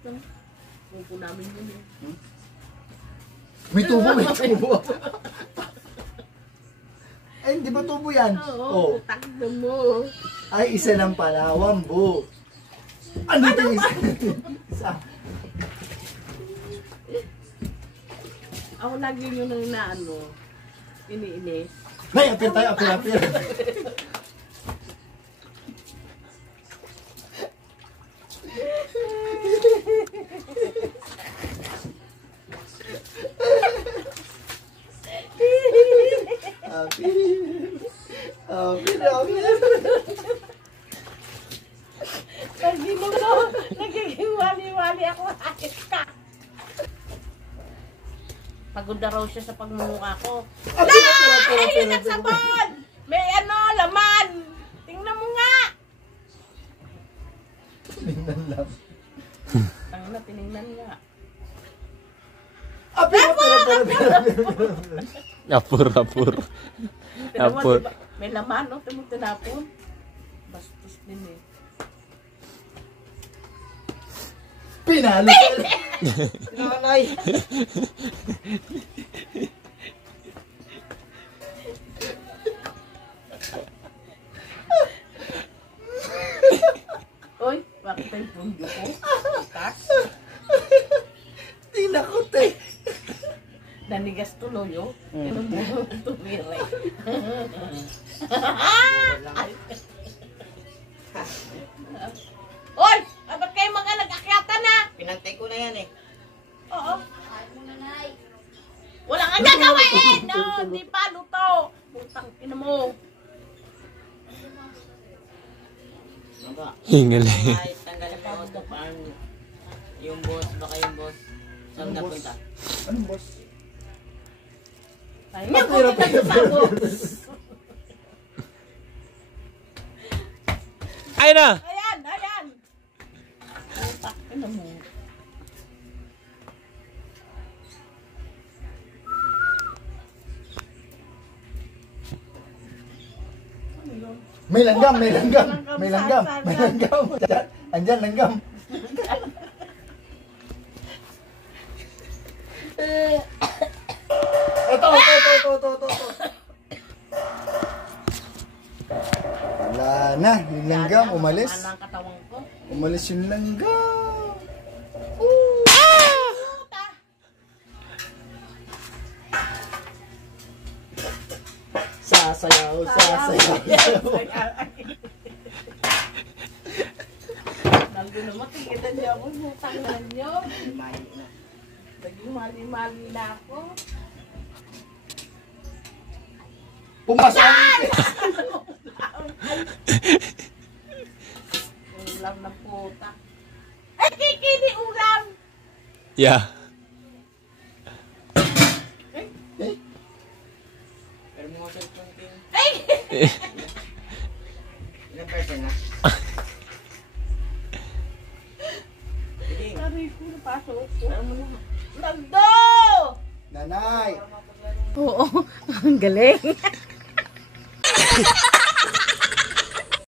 Pupo namin yun eh. May tubo, may tubo. Ay, di ba tubo yan? Oo, utak na mo. Ay, isa lang pala, wambu. Ano ito yung isa? Ako lagi nyo nang inaano, iniinis. Ay, apir tayo, apir. Pag ginulo, nagiging wali-wali ako. Ayos ka. Pagod na raw siya sa pagmumukha ko. Ay, nagsabon! May ano, laman! Tingnan mo nga! Tinignan lang. Tangina, tinignan nga. Apur. Diba, may laman, no? Tinapon. Bastos din eh. Pinalo! Nanay! Oy, bakit tayo pundo ko? Bukas? Tinakot eh. Nanigas tuloy, oh. Tinumulong tumiray. Oy! Ba't kayo mga nag-akyatan na? Pinantay ko na yan eh. Oo. Wala kang gagawin! No, di pa luto. Putang ina mo. Hingal Ay, tanggalin mo ito paan. Yung boss, baka yung boss. Saan napunta? Anong boss? Ay, nga ko kita sa boss. Ay na! Ayan! Putak ina mo. May langgam. Andyan, langgam. Ito. Wala na, yung langgam, umalis. Ano ang katawan ko? Umalis yung langgam. Sasayaw. Naldo naman, tigitan niyo ako, butang na niyo. Naging mali-mali na ako. Pumasok ang ipis. Ulam na puta. Ay, kikini ulam! Yeah. Pero mo sa king. Ay! Ilang person na? Sabi ko, napasok ko. Naldo! Nanay. Oo, ang galing.